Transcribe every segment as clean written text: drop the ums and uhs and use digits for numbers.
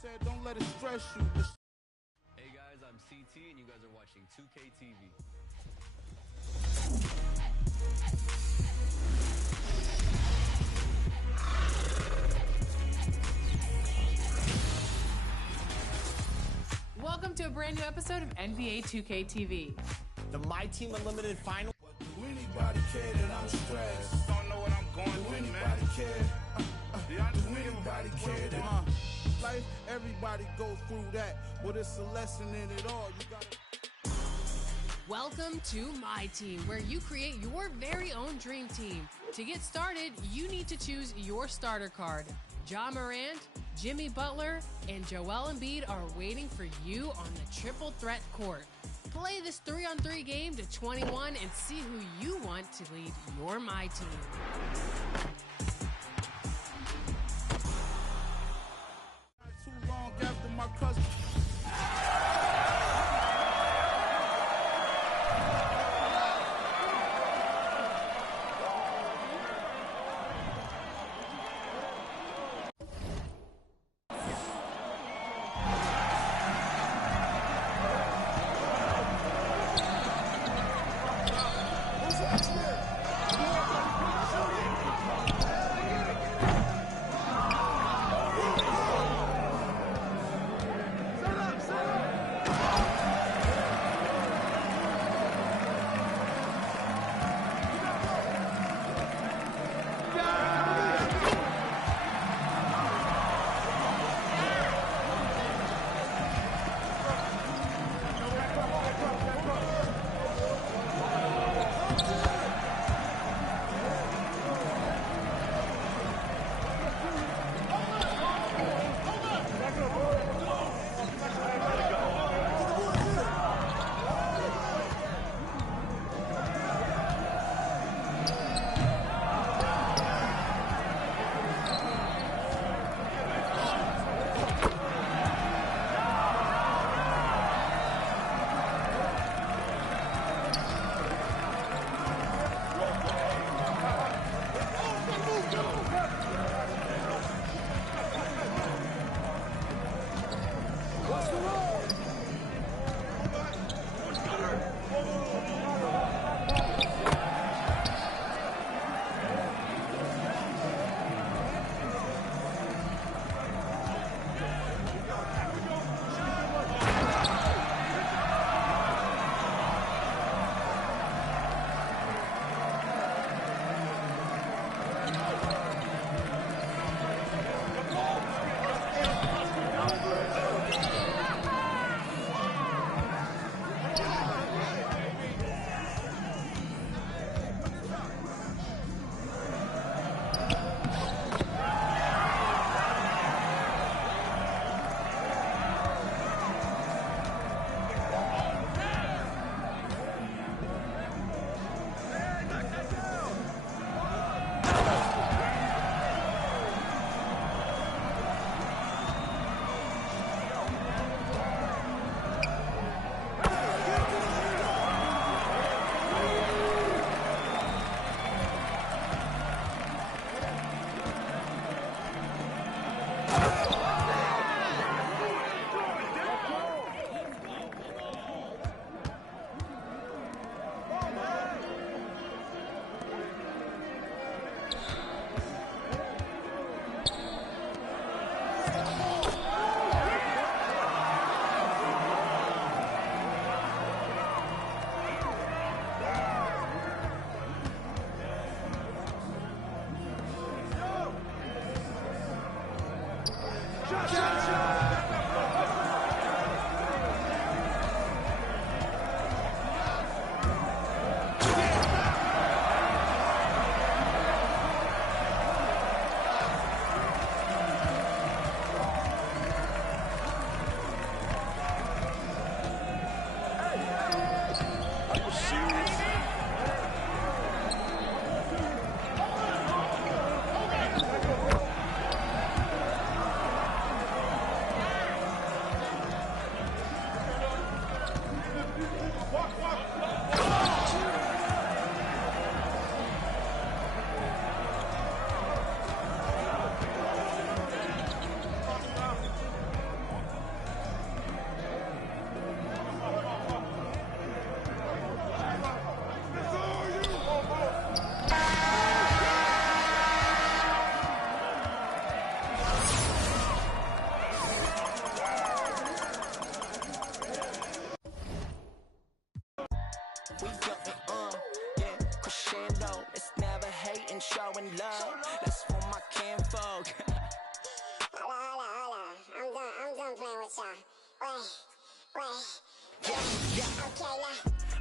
said, don't let it stress you. Hey guys, I'm CT and you guys are watching 2K TV. Welcome to a brand new episode of NBA2K223. The My Team Unlimited Final. Do anybody care that I'm stressed? Don't know what I'm going through, man. Do anybody care that life, everybody goes through that. But it's a lesson in it all. You gotta. Welcome to My Team, where you create your very own dream team. To get started, you need to choose your starter card. Ja Morant, Jimmy Butler, and Joel Embiid are waiting for you on the triple threat court. Play this 3-on-3 game to 21 and see who you want to lead your My Team. Not too long after my cousin.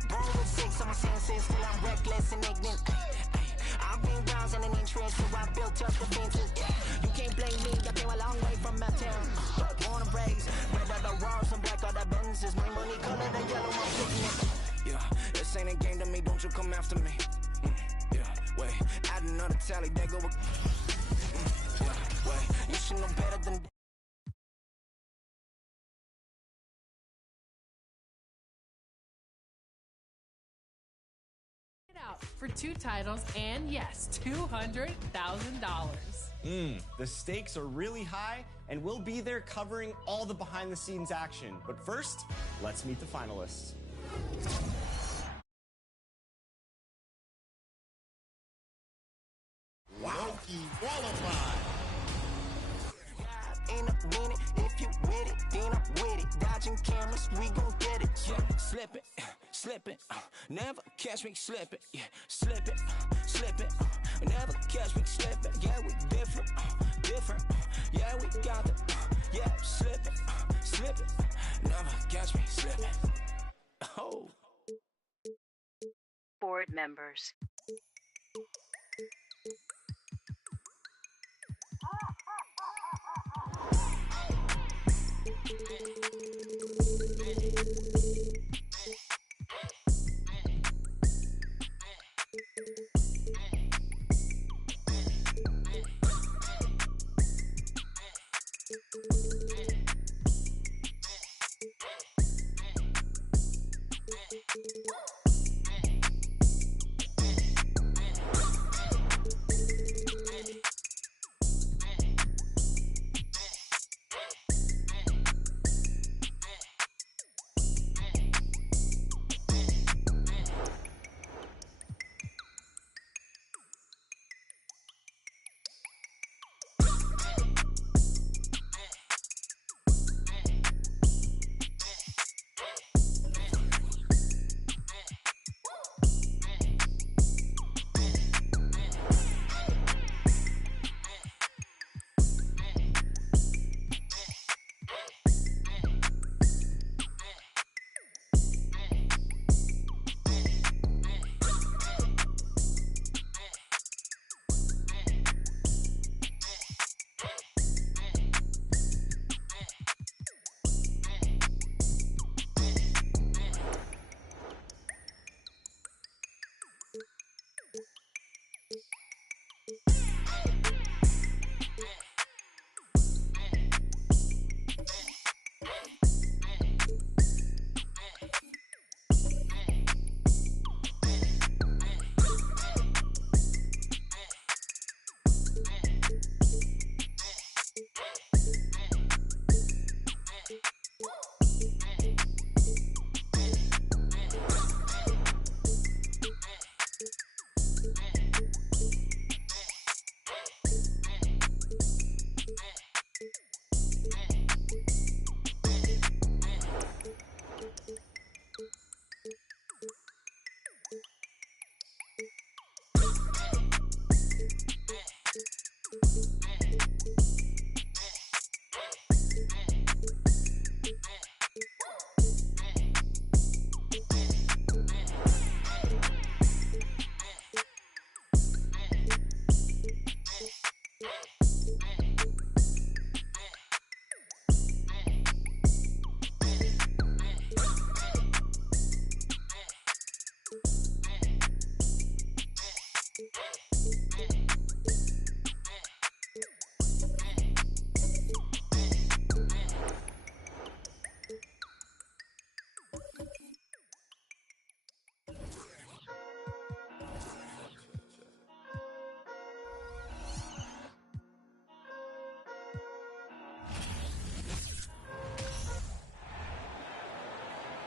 Born with 6 on my senses, still I'm reckless and ignorant. I've been browsing an interest, so I built up defenses. You can't blame me, I came a long way from my town. Born and raised, red are the walls and black are the Benzes. My money color the yellow, my fitness. Yeah, this ain't a game to me, don't you come after me. Yeah, wait, add another tally, they go. Yeah, wait, you should know better than. Out for 2 titles and yes, $200,000. The stakes are really high, and we'll be there covering all the behind-the-scenes action. But first, let's meet the finalists. Loki qualified. In a minute, if you with it, then I'm with it. Dodging cameras, we gon' get it. Yeah, slip it, never catch me slipping. Yeah, slip it, never catch me slipping. Yeah, we different, yeah, we got it. Yeah, slip it, never catch me slipping. Oh. Board members.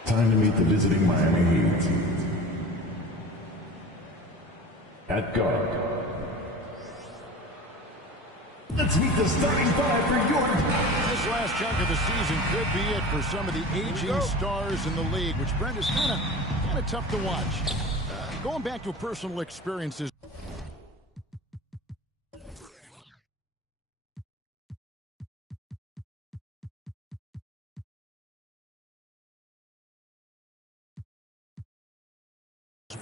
Time to meet the visiting Miami Heat. At guard. Let's meet the starting five for your... This last chunk of the season could be it for some of the aging stars in the league, which, Brent, is kind of tough to watch. Going back to personal experiences,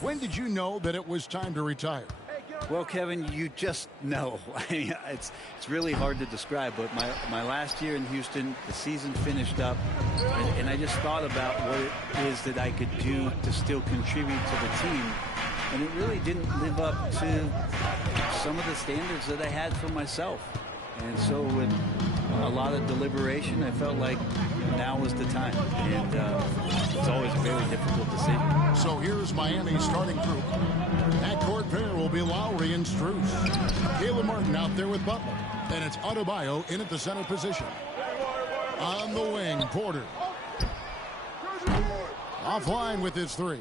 When did you know that it was time to retire? Well, Kevin, you just know. I mean, it's really hard to describe, but my last year in Houston, the season finished up, and I just thought about what it is that I could do to still contribute to the team, and it really didn't live up to some of the standards that I had for myself. And so with a lot of deliberation, I felt like now was the time. And it's always a very difficult decision. So here's Miami's starting group. At court pair will be Lowry and Strus. Caleb Martin out there with Butler. And it's Adebayo in at the center position. On the wing, Porter. Offline with his three.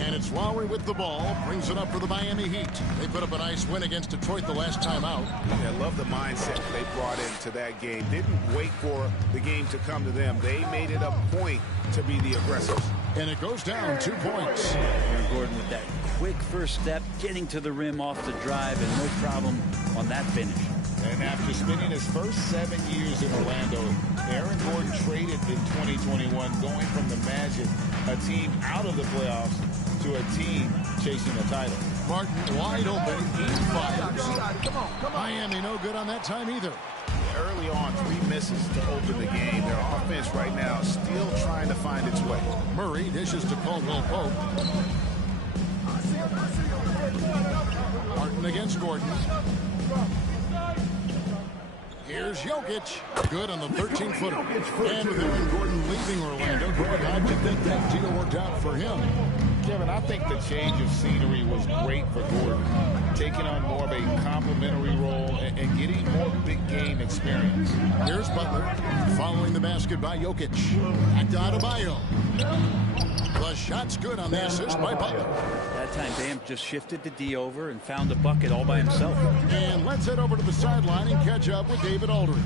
And it's Lowry with the ball, brings it up for the Miami Heat. They put up a nice win against Detroit the last time out. I love the mindset they brought into that game. Didn't wait for the game to come to them. They made it a point to be the aggressors. And it goes down 2 points. Aaron Gordon with that quick first step, getting to the rim off the drive, and no problem on that finish. And after spending his first 7 years in Orlando, Aaron Gordon traded in 2021, going from the Magic, a team out of the playoffs, to a team chasing the title. Martin wide open. He fires. Miami no good on that time either. Early on, 3 misses to open the game. Their offense right now is still trying to find its way. Murray dishes to Caldwell Pope. Martin against Gordon. Here's Jokic. Good on the 13-footer. And with Aaron Gordon leaving Orlando, Greg, how'd you think that deal worked out for him? Kevin, I think the change of scenery was great for Gordon. Taking on more of a complimentary role and getting more big game experience. Here's Butler. Following the basket by Jokic. Back to Adebayo. The shot's good on the assist by Butler. That time, Bam just shifted the D over and found a bucket all by himself. And let's head over to the sideline and catch up with David Aldridge.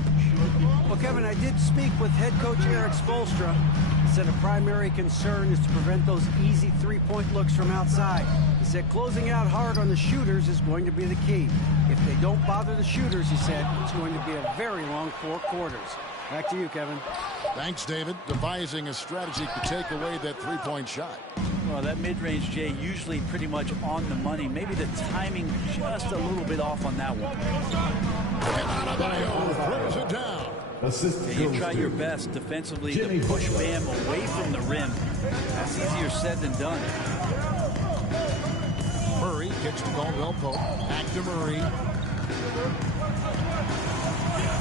Well, Kevin, I did speak with head coach Eric Spoelstra. He said a primary concern is to prevent those easy three-point looks from outside. He said closing out hard on the shooters is going to be the key. If they don't bother the shooters, he said, it's going to be a very long 4 quarters. Back to you, Kevin. Thanks, David. Devising a strategy to take away that three-point shot. Well, that mid-range, Jay, usually pretty much on the money. Maybe the timing just a little bit off on that one. And Adebayo throws it down. You try your best defensively to push Bam away from the rim. That's easier said than done. Murray kicks to Caldwell Pope. Back to Murray.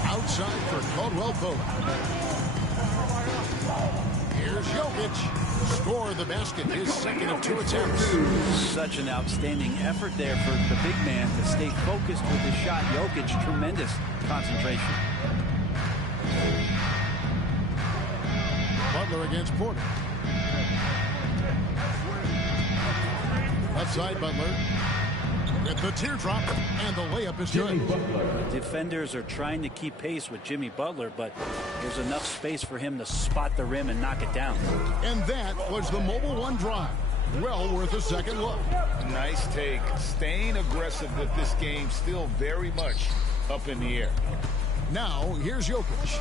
Outside for Caldwell Pope. Here's Jokic. Score the basket, his second of 2 attempts. Such an outstanding effort there for the big man to stay focused with his shot. Jokic, tremendous concentration. Butler against Porter. Left side, Butler. At the teardrop, and the layup is good. The defenders are trying to keep pace with Jimmy Butler, but there's enough space for him to spot the rim and knock it down. And that was the Mobile One drive. Well worth a second look. Nice take. Staying aggressive with this game, still very much up in the air. Now, here's Jokic.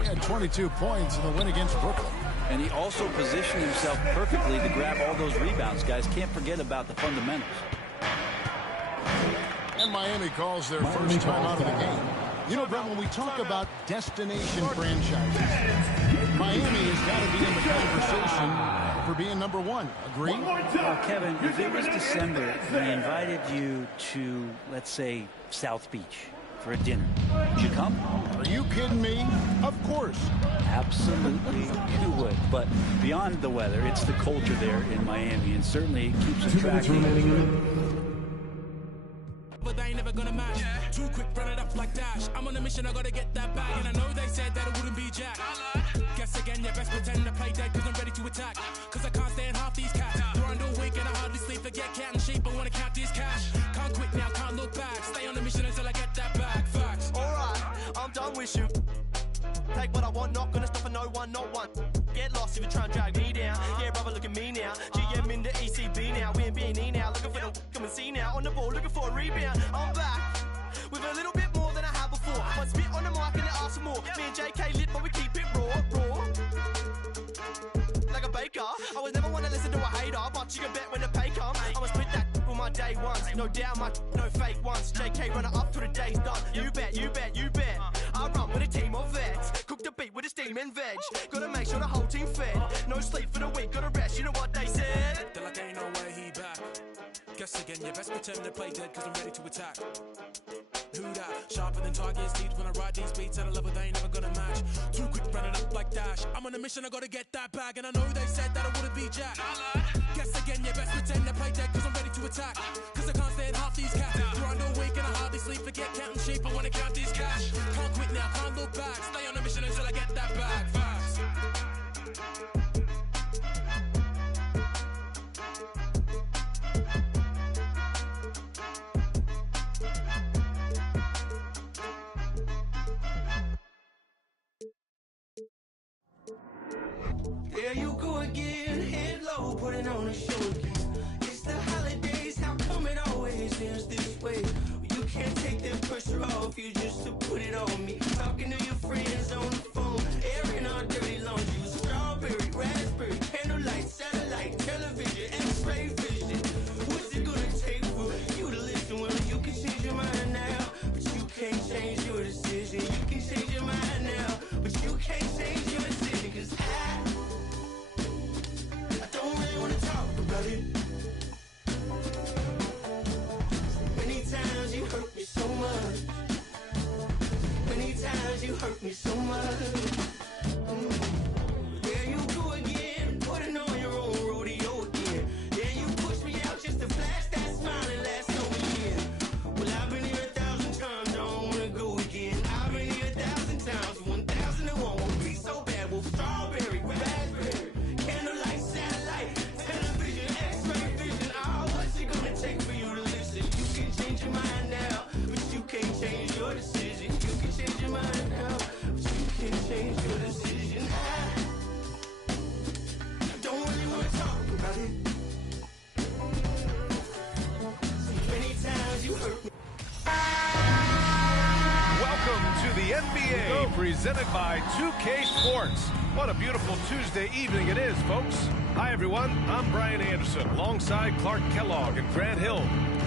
He had 22 points in the win against Brooklyn. And he also positioned himself perfectly to grab all those rebounds, guys. Can't forget about the fundamentals. And Miami calls their first time out of the game. You know, Brett, when we talk about destination franchises, Miami has got to be in the conversation for being number 1. Agree? Well, Kevin, if it was December and I invited you to, let's say, South Beach for a dinner, would you come? Are you kidding me? Of course. Absolutely you would. But beyond the weather, it's the culture there in Miami, and certainly it keeps attracting. But they ain't never gonna match. Too quick, run it up like Dash. I'm on a mission, I gotta get that bag. And I know they said that it wouldn't be Jack. Guess again, you best pretend to play dead, cause I'm ready to attack. Cause I can't stand half these cats. Grind all week and I hardly sleep. Forget cat and sheep, I wanna count this cash. Can't quit now, can't look back. Stay on the mission until I get that bag. Facts. Alright, I'm done with you. Take what I want, not gonna stop for no one, not one. Get lost if you try and drag me down. Yeah, brother, look at me now. GM in the ECB now. We in B&E now. Looking for the come and see now. On the ball, looking for a rebound. I'm back with a little bit more than I had before. I spit on the mic and they ask for more. Me and JK lit, but we keep it raw. Like a baker. I was never one to listen to a hater, but you can bet No doubt, my no fake ones. JK runner up till the day's done. You bet, you bet, you bet. I run with a team of vets. Cook the beat with a steam and veg. Gotta make sure the whole team fed. No sleep for the week, gotta rest. You know what they said? They're like, ain't no way he back. Guess again, you best pretend to play dead, cause I'm ready to attack. Who that? Sharper than target speeds when I ride these beats at a level they ain't never gonna match. Too quick running up like Dash. I'm on a mission, I gotta get that bag. And I know they said that I wouldn't be Jack. Guess again, you best pretend to play dead, cause I'm ready to attack. Cause I can't stand half these cats. Grind all week and I hardly sleep, forget counting sheep. I wanna count these cash. Can't quit now, can't look back. Stay on a mission until I get that bag. Fast. There you go again, head low, putting on a show again. It's the holidays, how come it always ends this way? You can't take that pressure off you just to put it on me. Talking to your friends on the phone, airing our dirty laundry. Strawberry, raspberry, candlelight, satellite, television, X-ray vision. What's it gonna take for you to listen? Well, you can change your mind now, but you can't change your decision. You can change your mind now, but you can't change your decision. Cause I don't really wanna talk about it. Many times you hurt me so much. Many times you hurt me so much. There you go again, putting on your own rodeo again. Then you push me out just to flash that smile and last over year. Well, I've been here 1,000 times, I don't wanna go again. I've been here 1,000 times, 1,001 won't be so bad. Well, strawberry, raspberry, candlelight, satellite, television, X-ray vision. Oh, what's it gonna take for you to listen? You can change your mind now, but you can't change your decision. You can change your mind now, but you can't change your decision. I don't really wanna talk about it. Many times you hurt me. Welcome to the NBA, presented by 2K Sports. What a beautiful Tuesday evening it is, folks. Hi, everyone. I'm Brian Anderson, alongside Clark Kellogg and Grant Hill.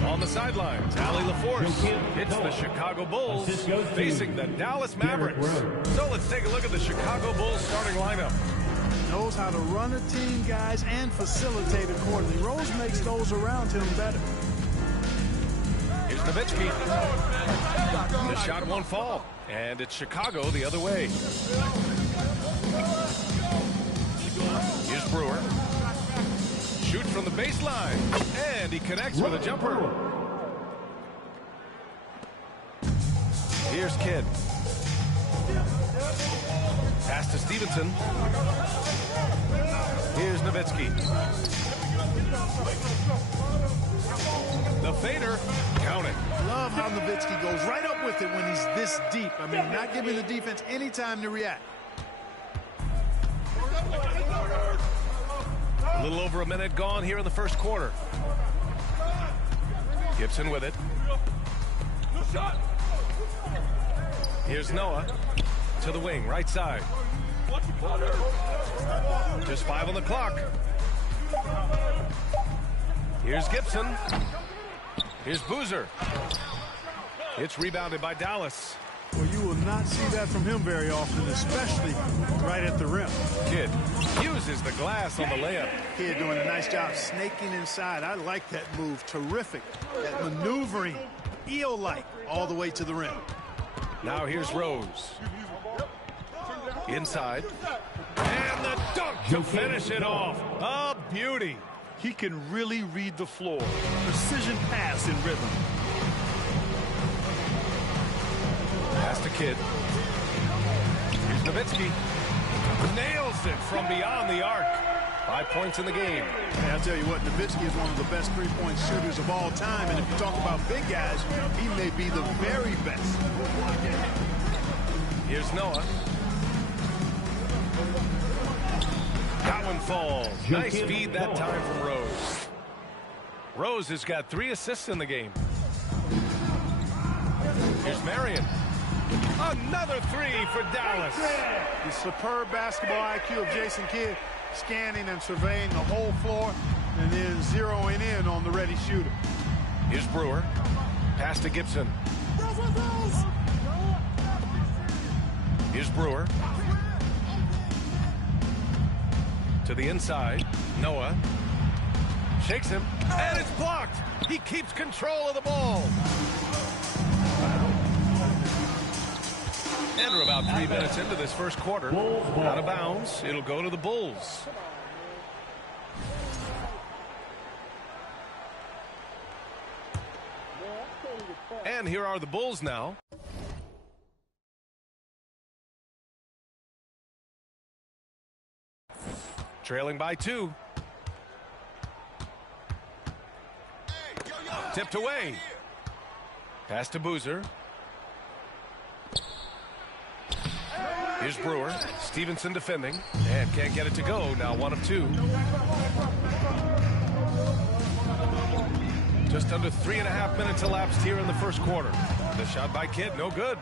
On the sidelines, Allie LaForce. It's the Chicago Bulls facing the Dallas Mavericks. So let's take a look at the Chicago Bulls starting lineup. Knows how to run a team, guys, and facilitate accordingly. Rose makes those around him better. Here's Nowitzki. The shot won't fall, and it's Chicago the other way. Here's Brewer. Shoots from the baseline, and he connects with a jumper. Here's Kidd. Pass to Stevenson. Here's Nowitzki. The fader, count it. Love how Nowitzki goes right up with it when he's this deep. I mean, not giving the defense any time to react. A little over a minute gone here in the first quarter. Gibson with it. Here's Noah to the wing, right side. Just 5 on the clock. Here's Gibson. Here's Boozer. It's rebounded by Dallas. Well, you will not see that from him very often, especially right at the rim. Kidd uses the glass on the layup. Kidd doing a nice job snaking inside. I like that move. Terrific. That maneuvering, eel-like, all the way to the rim. Now here's Rose. Inside. And the dunk to finish it off. A beauty. He can really read the floor. Precision pass in rhythm. Pass to Kidd. Here's Nowitzki. Nails it from beyond the arc. 5 points in the game. And I'll tell you what, Nowitzki is one of the best three-point shooters of all time. And if you talk about big guys, he may be the very best. Here's Noah. That one falls. Nice feed that time from Rose. Rose has got 3 assists in the game. Here's Marion. Another 3 for Dallas. The superb basketball IQ of Jason Kidd, scanning and surveying the whole floor and then zeroing in on the ready shooter. Here's Brewer. Pass to Gibson. Here's Brewer. To the inside. Noah. Shakes him. And it's blocked. He keeps control of the ball. And we're about 3 minutes into this first quarter. Out of bounds. It'll go to the Bulls. And here are the Bulls now. Trailing by 2. Tipped away. Pass to Boozer. Here's Brewer. Stevenson defending. And can't get it to go. Now 1 of 2. Just under 3.5 minutes elapsed here in the first quarter. The shot by Kidd, no good.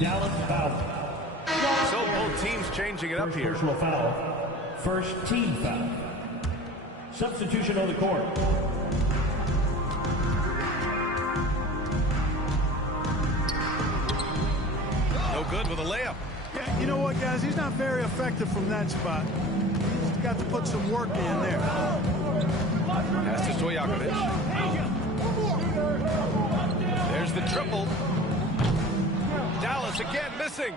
Dallas foul. So both teams changing it up here. Personal foul. First team foul. Substitution on the court. No good with a layup. Yeah, you know what, guys? He's not very effective from that spot. He's got to put some work in there. Pass to Stojakovic. There's the triple. Dallas again missing.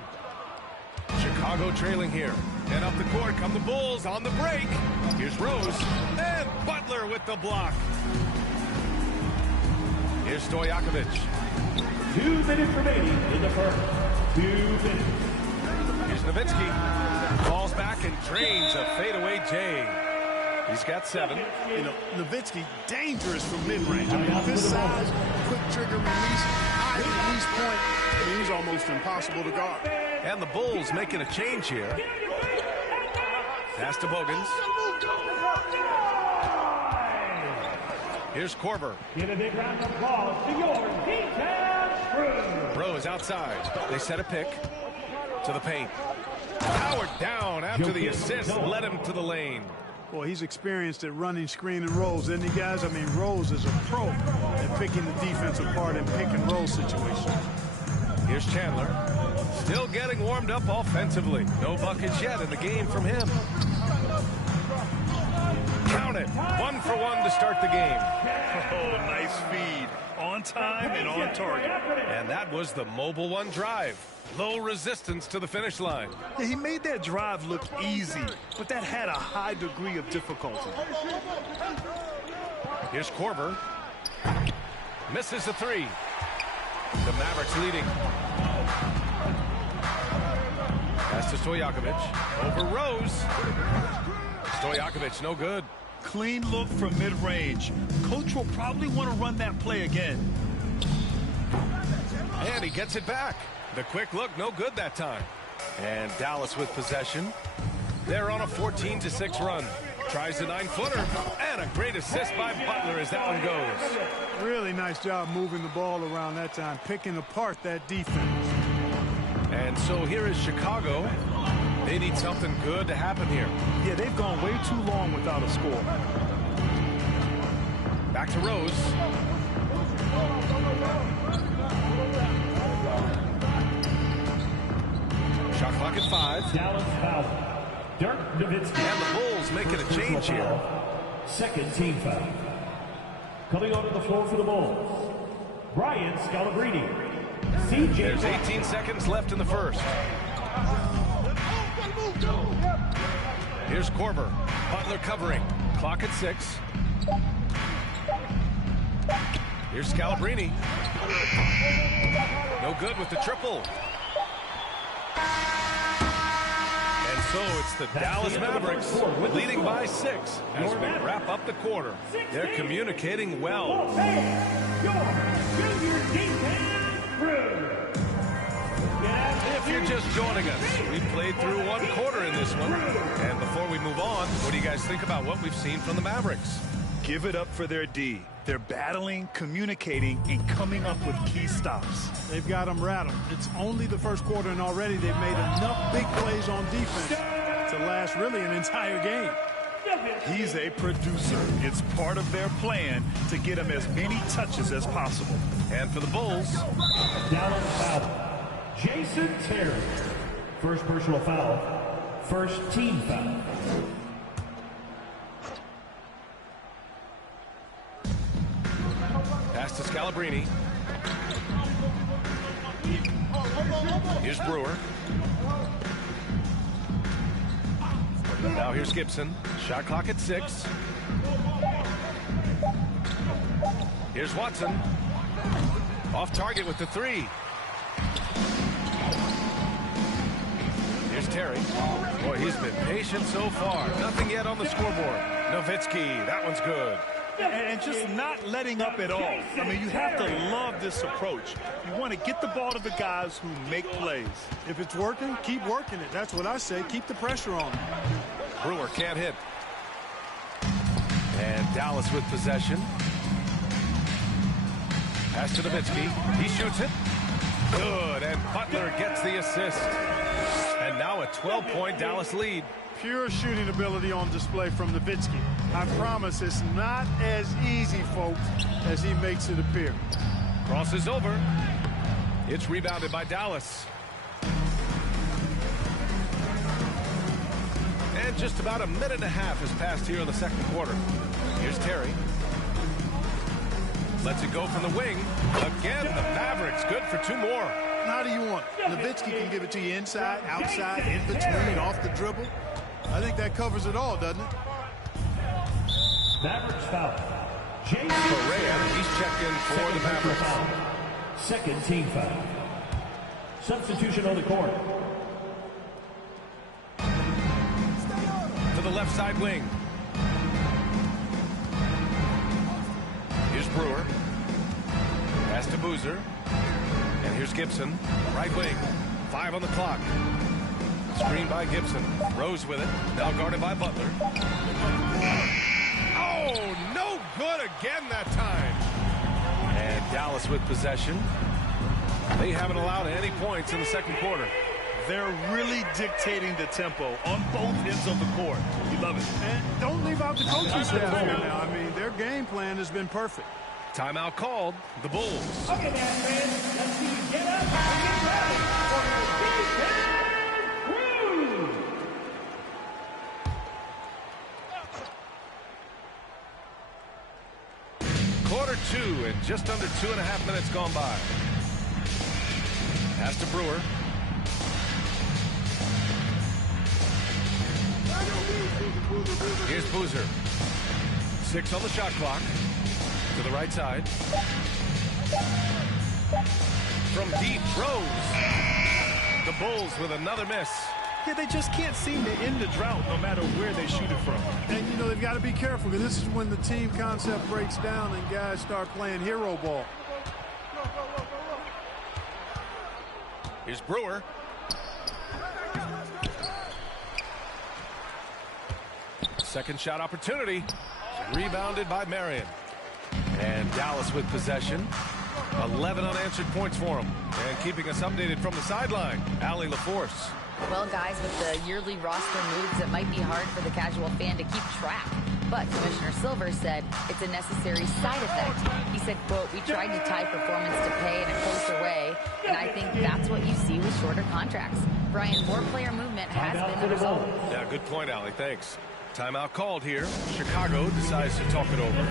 Chicago trailing here. And up the court come the Bulls on the break. Here's Rose. And Butler with the block. Here's Stojakovic. 2 minutes remaining in the first. 2 minutes. Here's Nowitzki. Falls back and drains a fadeaway J. He's got 7. You know, Nowitzki, dangerous from mid-range. I mean, this size, quick trigger release, high release point. I mean, he's almost impossible to guard. And the Bulls making a change here. Pass to Bogans. Here's Korver. Give a big round of applause to your defense crew. Rose outside. They set a pick to the paint. Howard down after the assist. Led him to the lane. Boy, he's experienced at running screen and rolls, isn't he, guys? I mean, Rose is a pro at picking the defense apart in pick and roll situations. Here's Chandler. Still getting warmed up offensively. No buckets yet in the game from him. Count it. 1 for 1 to start the game. Oh, nice feed. On time and on target. And that was the Mobile One drive. Low resistance to the finish line. Yeah, he made that drive look easy, but that had a high degree of difficulty. Here's Korver. Misses the 3. The Mavericks leading. Pass to Stojakovic. Over Rose. Stojakovic, no good. Clean look from mid-range. Coach will probably want to run that play again. And he gets it back. The quick look, no good that time. And Dallas with possession. They're on a 14-6 run. Tries a 9-footer. And a great assist by Butler as that one goes. Really nice job moving the ball around that time, picking apart that defense. And so here is Chicago. They need something good to happen here. Yeah, they've gone way too long without a score. Back to Rose. Shot clock at 5. Dallas foul. Dirk Nowitzki. And the Bulls making a change here. Second team foul. Coming onto the floor for the Bulls, Brian Scalabrine. There's 18 seconds left in the first. Here's Korver. Butler covering. Clock at 6. Here's Scalabrine. No good with the triple. And so it's the Dallas Mavericks leading by 6 as we wrap up the quarter. They're communicating well. If you're just joining us, we played through 1 quarter in this one. And before we move on, what do you guys think about what we've seen from the Mavericks? Give it up for their D. They're battling, communicating, and coming up with key stops. They've got them rattled. It's only the first quarter, and already they've made enough big plays on defense to last really an entire game. He's a producer. It's part of their plan to get him as many touches as possible. And for the Bulls, Down foul. Jason Terry. First personal foul. First team foul. pass to Scalabrini. Here's Brewer. Now here's Gibson. Shot clock at 6. Here's Watson. Off target with the 3. Here's Terry. Boy, he's been patient so far. Nothing yet on the scoreboard. Nowitzki, that one's good. And just not letting up at all. I mean, you have to love this approach. You want to get the ball to the guys who make plays. If it's working, keep working it. That's what I say. Keep the pressure on. Brewer can't hit. And Dallas with possession. Pass to Nowitzki. He shoots it. Good. And Butler gets the assist. And now a 12-point Dallas lead. Pure shooting ability on display from Nowitzki. I promise it's not as easy, folks, as he makes it appear. Crosses over. It's rebounded by Dallas. And just about a minute and a half has passed here in the second quarter. Here's Terry. Lets it go from the wing. Again, the Mavericks good for 2 more. How do you want it? Nowitzki can give it to you inside, outside, in between, off the dribble. I think that covers it all, doesn't it? Mavericks foul. Jason Correa, he's checked in for the Mavericks. Foul. Second team foul. Substitution on the court. To the left side wing. Here's Brewer. Pass to Boozer. And here's Gibson. Right wing. 5 on the clock. Screen by Gibson. Rose with it. Now guarded by Butler. Oh, no good again that time. And Dallas with possession. They haven't allowed any points in the second quarter. They're really dictating the tempo on both ends of the court. You love it. And don't leave out the coaching staff here now. I mean, their game plan has been perfect. Timeout called. The Bulls. Okay, fans, let's see you get up and get ready for the defense crew. Quarter 2 and just under 2.5 minutes gone by. Pass to Brewer. Here's Boozer. 6 on the shot clock. To the right side. From deep, Rose. The Bulls with another miss. Yeah, they just can't seem to end the drought no matter where they shoot it from. And, you know, they've got to be careful because this is when the team concept breaks down and guys start playing hero ball. Here's Brewer. Second shot opportunity. Rebounded by Marion. And Dallas with possession. 11 unanswered points for him. And keeping us updated from the sideline, Allie LaForce. Well, guys, with the yearly roster moves, it might be hard for the casual fan to keep track. But Commissioner Silver said it's a necessary side effect. He said, quote, "We tried to tie performance to pay in a closer way, and I think that's what you see with shorter contracts." Brian, more player movement has been the result. Yeah, good point, Allie. Thanks. Timeout called here. Chicago decides to talk it over.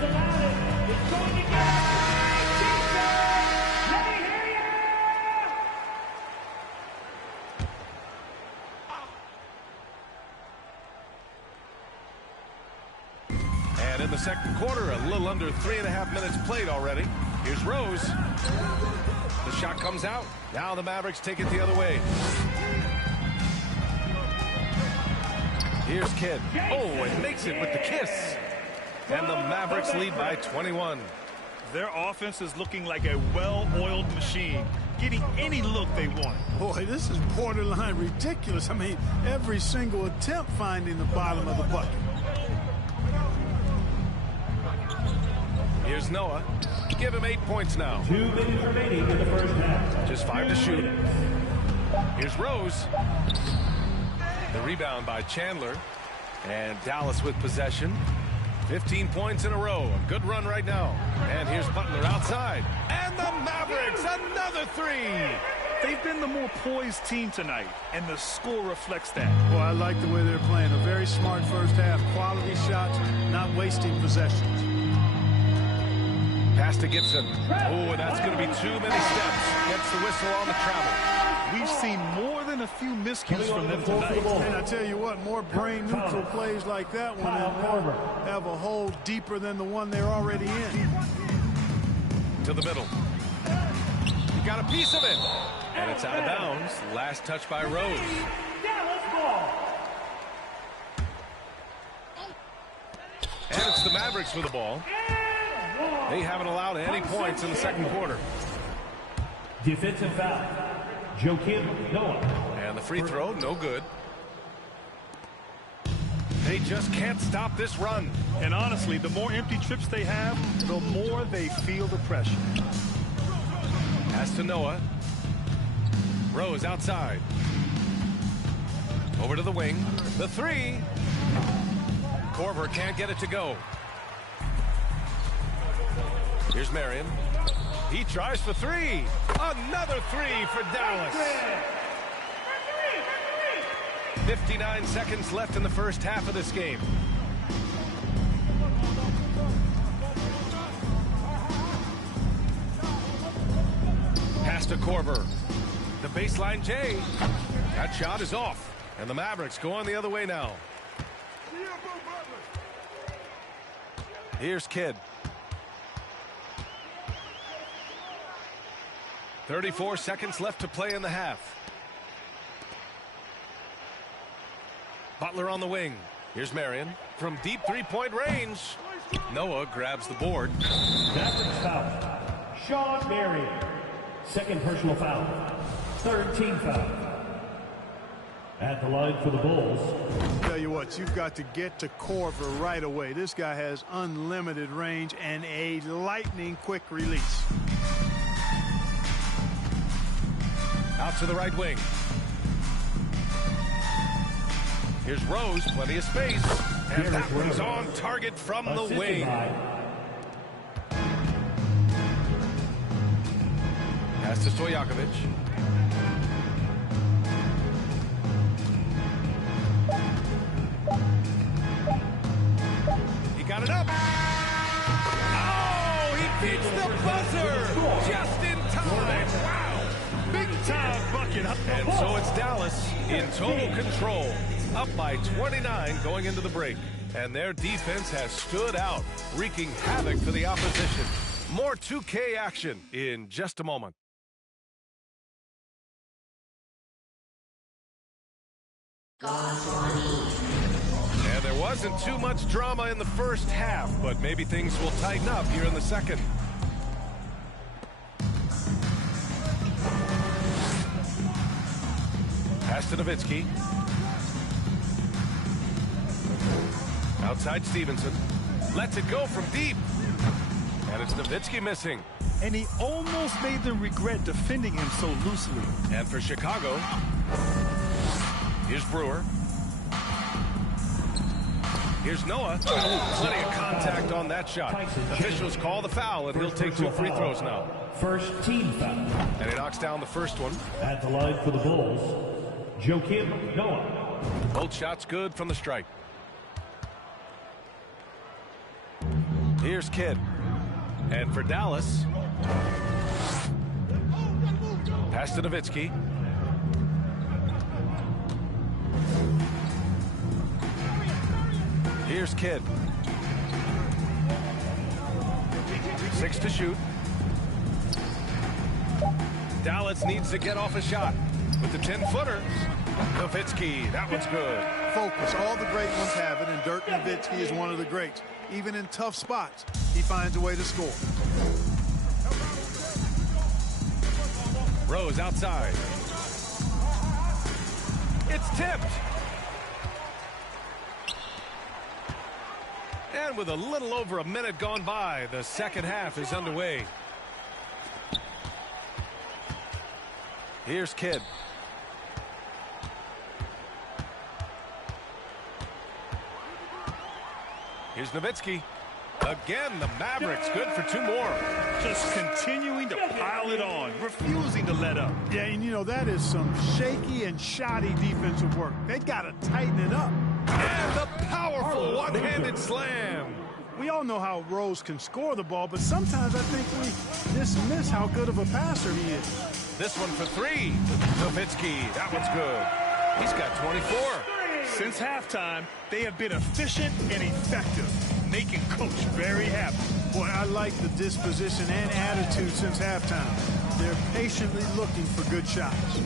And in the second quarter, a little under 3.5 minutes played already. Here's Rose. The shot comes out. Now the Mavericks take it the other way. Here's Kidd. Oh, and makes it with the kiss. And the Mavericks lead by 21. Their offense is looking like a well-oiled machine, getting any look they want. Boy, this is borderline ridiculous. I mean, every single attempt finding the bottom of the bucket. Here's Noah. Give him 8 points now. 2 minutes remaining in the first half. Just 5 to shoot. Here's Rose. The rebound by Chandler. And Dallas with possession. 15 points in a row. A good run right now. And here's Butler outside. And the Mavericks, another three. They've been the more poised team tonight, and the score reflects that. Well, I like the way they're playing. A very smart first half. Quality shots, not wasting possessions. Pass to Gibson. Oh, that's going to be too many steps. Gets the whistle on the travel. We've seen more than a few miscues from them tonight. And I tell you what, more brain-neutral plays like that one have a hole deeper than the one they're already in. To the middle. He got a piece of it. And it's out of bounds. Last touch by Rose. And it's the Mavericks with the ball. They haven't allowed any points in the second quarter. Defensive foul. Joakim Noah. And the free throw, no good. They just can't stop this run. And honestly, the more empty trips they have, the more they feel the pressure. Pass to Noah. Rose outside. Over to the wing. The three. Korver can't get it to go. Here's Marion. He tries for three. Another three for Dallas. 59 seconds left in the first half of this game. Pass to Korver. The baseline J. That shot is off. And the Mavericks go on the other way now. Here's Kidd. 34 seconds left to play in the half. Butler on the wing. Here's Marion from deep three-point range. Noah grabs the board. That's a foul. Sean Marion. Second personal foul. Third team foul. At the line for the Bulls. Tell you what, you've got to get to Korver right away. This guy has unlimited range and a lightning quick release. Out to the right wing. Here's Rose, plenty of space. And that one's on target from the wing. Pass to Stojakovic. He got it up. Oh, he beats the buzzer just in time. Wow. Big time bucket. And so it's Dallas in total control. Up by 29 going into the break. And their defense has stood out, wreaking havoc for the opposition. More 2K action in just a moment. And there wasn't too much drama in the first half, but maybe things will tighten up here in the second. Pass to Nowitzki. Outside Stevenson. Lets it go from deep. And it's Nowitzki missing. And he almost made them regret defending him so loosely. And for Chicago, here's Brewer. Here's Noah. Plenty of contact on that shot. Officials call the foul, and he'll take two free throws now. First team foul. And he knocks down the first one. At the line for the Bulls, Joakim Noah. Both shots good from the stripe. Here's Kidd. And for Dallas, pass to Nowitzki. Here's Kidd. 6 to shoot. Dallas needs to get off a shot with the 10-footer. Nowitzki, that one's good. Focus. All the great ones have it, and Dirk Nowitzki is one of the greats. Even in tough spots, he finds a way to score. Rose outside. It's tipped. And with a little over a minute gone by, the second half is underway. Here's Kidd. Here's Nowitzki. Again, the Mavericks good for 2 more. Just continuing to pile it on, refusing to let up. Yeah, and you know, that is some shaky and shoddy defensive work. They got to tighten it up. And the powerful one-handed slam. We all know how Rose can score the ball, but sometimes I think we dismiss how good of a passer he is. This one for 3. Nowitzki, that one's good. He's got 24. Since halftime, they have been efficient and effective, making Coach very happy. Boy, I like the disposition and attitude since halftime. They're patiently looking for good shots.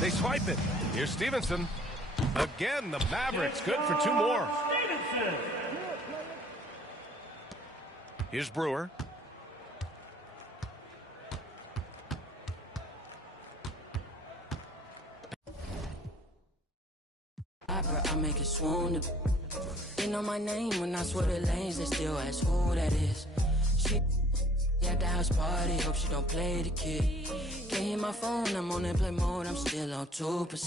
They swipe it. Here's Stevenson. Again, the Mavericks good for 2 more. Here's Brewer. I make it swoon. They know my name when I swear the lanes, they still ask who that is. She at the house party, hope she don't play the kid. Can't hit my phone, I'm on airplane mode, I'm still on 2%.